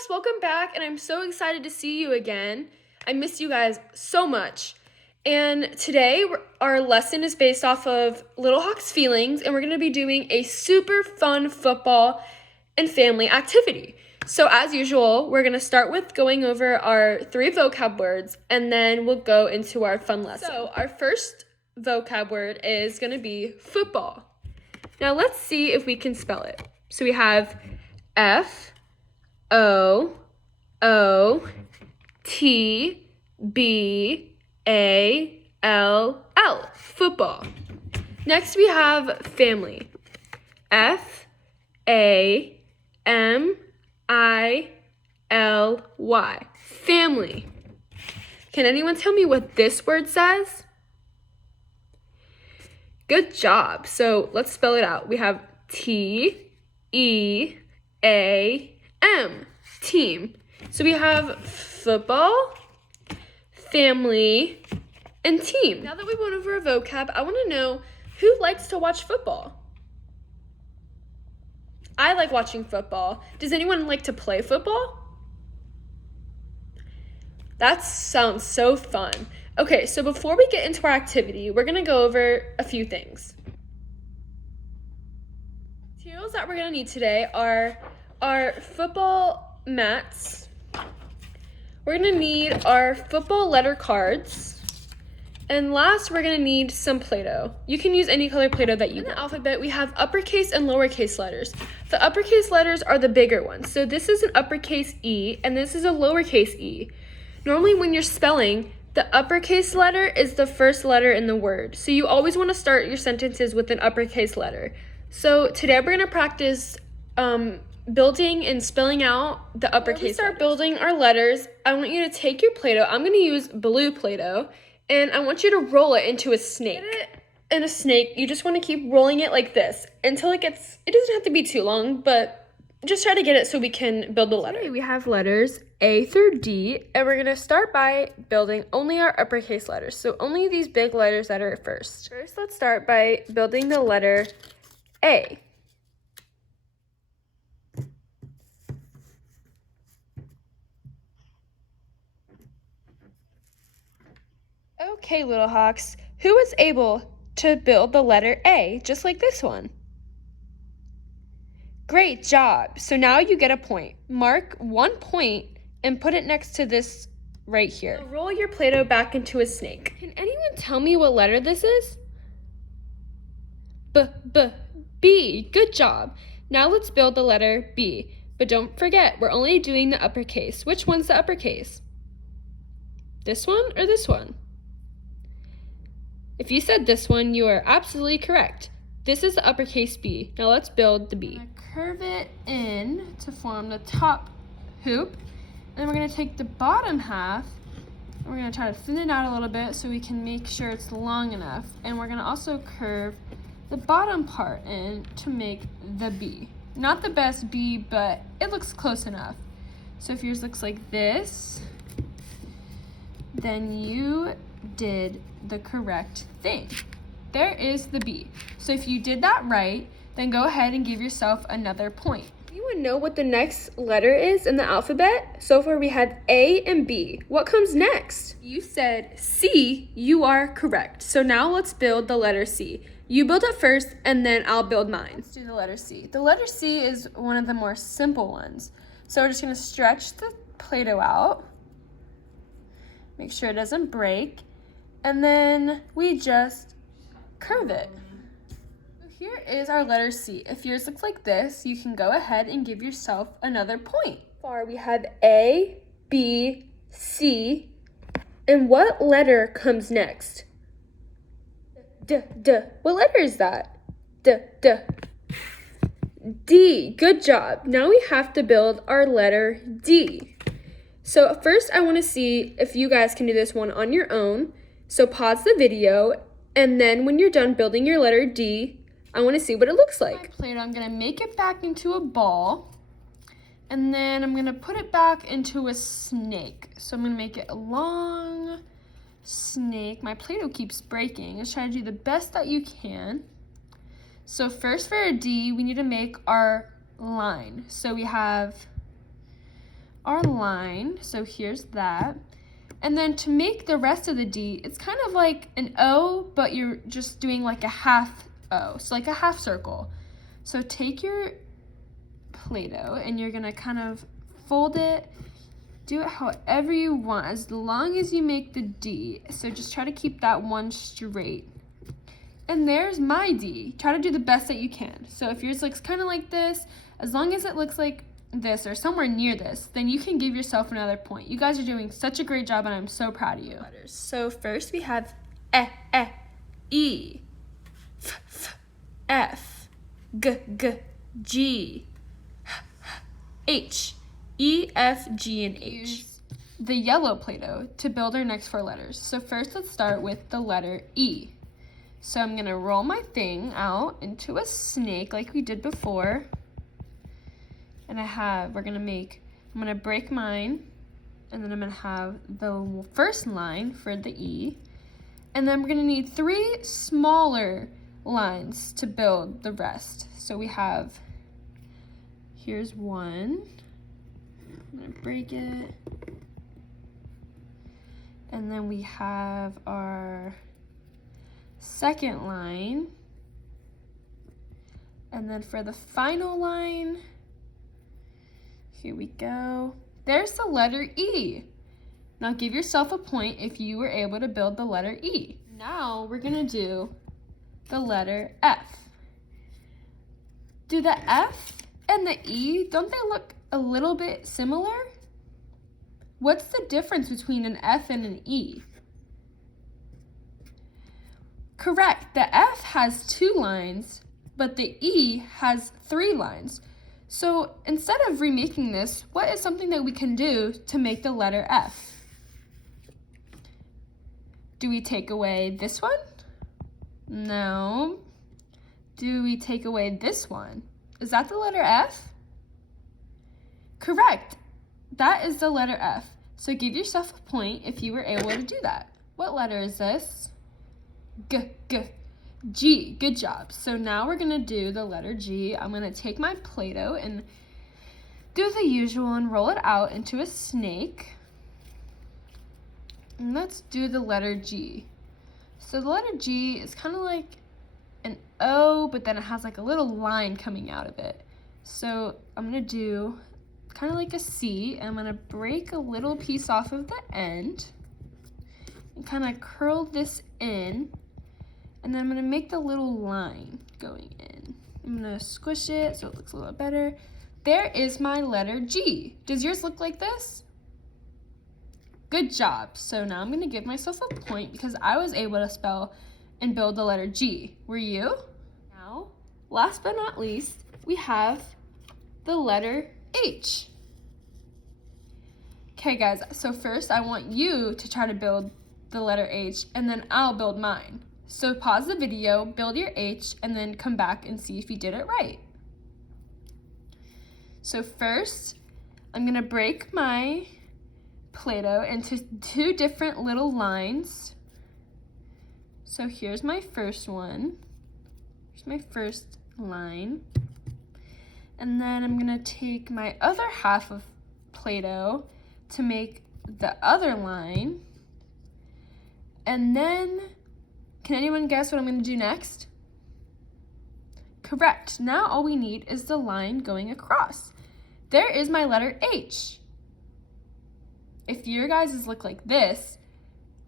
Hawks, welcome back, and I'm so excited to see you again. I miss you guys so much. And today, our lesson is based off of Little Hawks feelings, and we're going to be doing a super fun football and family activity. So as usual, we're going to start with going over our 3 vocab words, and then we'll go into our fun lesson. So our first vocab word is going to be football. Now let's see if we can spell it. So we have F-O-O-T-B-A-L-L, football. Next we have family. F-A-M-I-L-Y, family. Can anyone tell me what this word says? Good job. So let's spell it out. We have T-E-A-M, team. So we have football, family, and team. Now that we went over a vocab, I want to know who likes to watch football. I like watching football. Does anyone like to play football? That sounds so fun. Okay, so before we get into our activity, we're going to go over a few things. Materials that we're going to need today are our football mats. We're going to need our football letter cards. And last, we're going to need some Play-Doh. You can use any color Play-Doh that you want. In the alphabet, we have uppercase and lowercase letters. The uppercase letters are the bigger ones. So this is an uppercase E, and this is a lowercase e. Normally, when you're spelling, the uppercase letter is the first letter in the word. So you always want to start your sentences with an uppercase letter. So today, we're going to practice building and spelling out the uppercase letters. Before we start building our letters, I want you to take your Play-Doh. I'm going to use blue Play-Doh. And I want you to roll it into a snake. In a snake, you just want to keep rolling it like this until it doesn't have to be too long, but just try to get it so we can build the letter. Okay, we have letters A through D, and we're going to start by building only our uppercase letters. So only these big letters that are first. First, let's start by building the letter A. Okay, Little Hawks, who was able to build the letter A just like this one? Great job. So now you get a point. Mark 1 point and put it next to this right here. So roll your Play-Doh back into a snake. Can anyone tell me what letter this is? B. Good job. Now let's build the letter B. But don't forget, we're only doing the uppercase. Which one's the uppercase? This one or this one? If you said this one, you are absolutely correct. This is the uppercase B. Now let's build the B. We're going to curve it in to form the top hoop. And then we're going to take the bottom half, and we're going to try to thin it out a little bit so we can make sure it's long enough. And we're going to also curve the bottom part in to make the B. Not the best B, but it looks close enough. So if yours looks like this, then you did the correct thing. There is the B. So if you did that right, then go ahead and give yourself another point. You would know what the next letter is in the alphabet. So far we had A and B. What comes next? You said C. You are correct. So now let's build the letter C. You build it first, and then I'll build mine. Let's do the letter C. The letter C is one of the more simple ones. So we're just going to stretch the Play-Doh out. Make sure it doesn't break. And then we just curve it. So here is our letter C. If yours looks like this, you can go ahead and give yourself another point. Far we have A, B, C, and what letter comes next? D. What letter is that? D. D. Good job. Now we have to build our letter D. So first I want to see if you guys can do this one on your own. So pause the video, and then when you're done building your letter D, I want to see what it looks like. My Play-Doh, I'm going to make it back into a ball, and then I'm going to put it back into a snake. So I'm going to make it a long snake. My Play-Doh keeps breaking. Let's try to do the best that you can. So first for a D, we need to make our line. So we have our line. So here's that. And then to make the rest of the D, it's kind of like an O, but you're just doing like a half O, so like a half circle. So take your Play-Doh and you're gonna kind of fold it, do it however you want, as long as you make the D. So just try to keep that one straight. And there's my D. Try to do the best that you can. So if yours looks kind of like this, as long as it looks like this or somewhere near this, then you can give yourself another point. You guys are doing such a great job and I'm so proud of you. So first we have E, F, G, H, E, F, G, and H. Use the yellow Play-Doh to build our next 4 letters. So first let's start with the letter E. So I'm gonna roll my thing out into a snake like we did before. And I'm gonna break mine, and then I'm gonna have the first line for the E. And then we're gonna need 3 smaller lines to build the rest. So here's one. I'm gonna break it. And then we have our second line. And then for the final line, here we go. There's the letter E. Now give yourself a point if you were able to build the letter E. Now we're gonna do the letter F. Do the F and the E, don't they look a little bit similar? What's the difference between an F and an E? Correct, the F has 2 lines, but the E has 3 lines. So instead of remaking this, what is something that we can do to make the letter F? Do we take away this one? No. Do we take away this one? Is that the letter F? Correct. That is the letter F. So give yourself a point if you were able to do that. What letter is this? G. Good job. So now we're going to do the letter G. I'm going to take my Play-Doh and do the usual and roll it out into a snake. And let's do the letter G. So the letter G is kind of like an O, but then it has like a little line coming out of it. So I'm going to do kind of like a C, and I'm going to break a little piece off of the end and kind of curl this in. And then I'm gonna make the little line going in. I'm gonna squish it so it looks a little better. There is my letter G. Does yours look like this? Good job. So now I'm gonna give myself a point because I was able to spell and build the letter G. Were you? Now, last but not least, we have the letter H. Okay guys, so first I want you to try to build the letter H and then I'll build mine. So pause the video, build your H, and then come back and see if you did it right. So first, I'm gonna break my Play-Doh into 2 different little lines. So here's my first one. Here's my first line. And then I'm gonna take my other half of Play-Doh to make the other line. And then, can anyone guess what I'm gonna do next? Correct. Now all we need is the line going across. There is my letter H. If your guys' look like this,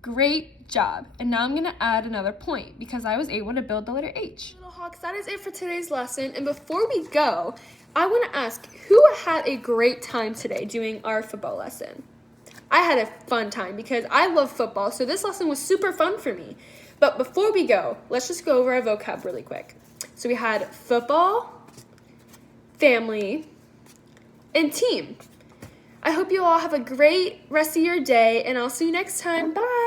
great job. And now I'm gonna add another point because I was able to build the letter H. Little Hawks, that is it for today's lesson. And before we go, I wanna ask who had a great time today doing our football lesson? I had a fun time because I love football, so this lesson was super fun for me. But before we go, let's just go over our vocab really quick. So we had football, family, and team. I hope you all have a great rest of your day, and I'll see you next time. Bye.